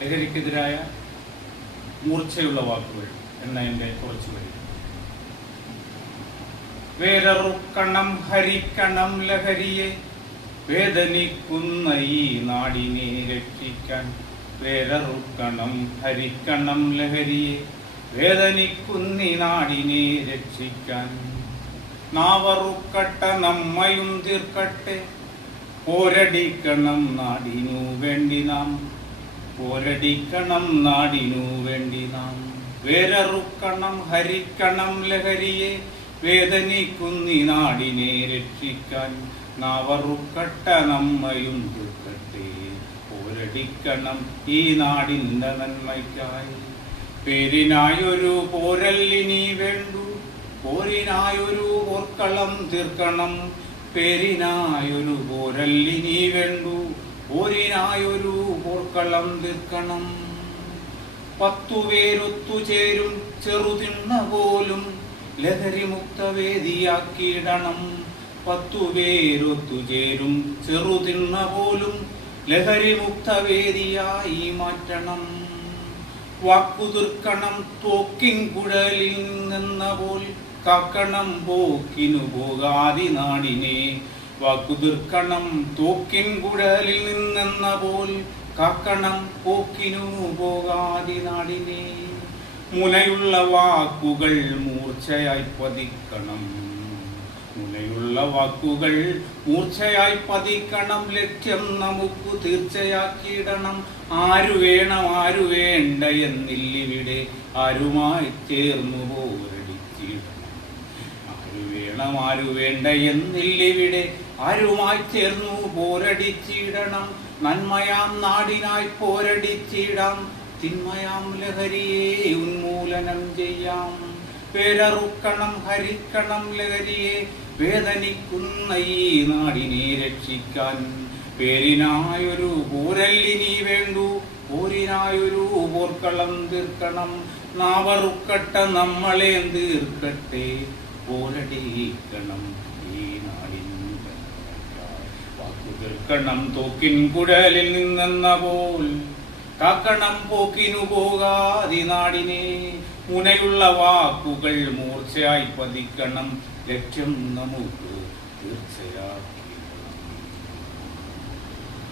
ലഹരിക്കെതിരായ മൂർച്ചയുള്ള വാക്കുകൾ എന്ന എൻ്റെ കുറച്ചു വരി. വേരറുക്കണം ഹരിക്കണം ലഹരിയെ, വേദനിക്കുന്ന ഈ നാടിനെ രക്ഷിക്കാൻ. വേരറുക്കണം ഹരിക്കണം ലഹരിയെ, വേദനിക്കുന്ന ഈ നാടിനെ രക്ഷിക്കാൻ. നാവറുക്കട്ട നമ്മയും തീർക്കട്ടെ, പോരടിക്കണം നാടിനു വേണ്ടി നാം. പോരടിക്കണം നാടിനു വേണ്ടി നാം. വേരറുക്കണം ഹരിക്കണം ലഹരിയെ, വേദനിക്കുന്ന ഈ നാടിനെ രക്ഷിക്കാൻ. നാവറുക്കട്ട നമ്മയും തീർക്കട്ടെ, പോരടിക്കണം ഈ നാടിൻ്റെ നന്മയ്ക്കായി. പേരിനായൊരു പോരല്ലിനി വേണ്ടു, പോരിനായൊരു പോർക്കളം തീർക്കണം. പേരിനായൊരു പോരല്ലിനി വേണ്ടു, പോരിനായൊരു പോർക്കളം തീർക്കണം. 10 പേരൊത്തുചേരും ചെറുതിണ്ണ പോലും ലഹരിമുക്ത വേദിയാക്കിയിടണം. 10 പേരൊത്തുചേരും ചെറുതിണ്ണ പോലും ലഹരിമുക്ത വേദിയായി മാറ്റണം. വാക്കുതീർക്കണം തോക്കിൻ കുഴലിൽ നിന്ന പോൽ, കാക്കണം പോക്കിനു പോകാതി നാടിനെ. വാക്കുതീർക്കണം തോക്കിൻ കുഴലിൽ നിന്നെന്ന പോൽ, കാക്കണം പോക്കിനു പോകാതി നാടിനെ. മുനയുള്ള വാക്കുകൾ മൂർച്ചയായി പതിക്കണം. മുനയുള്ള വാക്കുകൾ മൂർച്ചയായി പതിക്കണം. ലക്ഷ്യം നമുക്ക് തീർച്ചയാക്കിയിടണം. ആരു വേണം ആരു വേണ്ട എന്നില്ലിവിടെ, ആരുമായി ചേർന്നു പോരടിച്ചിടണം. ആരു വേണം ആരു വേണ്ട എന്നില്ലിവിടെ, ആരുമായി ചേർന്നു പോരടിച്ചിടണം. നന്മയാം നാടിനായി പോരടിച്ചിടാം, തിന്മയാം ലഹരിയെ ഉന്മൂലനം ചെയ്യാം. പേരറുക്കണം ഹരിക്കണം ലഹരിയെ, വേദനിക്കുന്ന ഈ നാടിനെ രക്ഷിക്കാൻ. പേരിനായൊരു പോരല്ലിനി വേണ്ടു, പോരിനായൊരു പോർക്കളം തീർക്കണം. നാവറുക്കട്ട നമ്മളെ തീർക്കട്ടെ, പോരടിക്കണം ഈ നാടിൻ്റെ. വാക്കു തീർക്കണം തോക്കിൻ കുഴലിൽ നിന്നെന്ന പോൽ, കാക്കണം പോക്കിനു പോകാതി നാടിനെ. മുനയുള്ള വാക്കുകൾ മൂർച്ചയായി പതിക്കണം. ലക്ഷ്യം നമുക്ക് തീർച്ചയാക്കി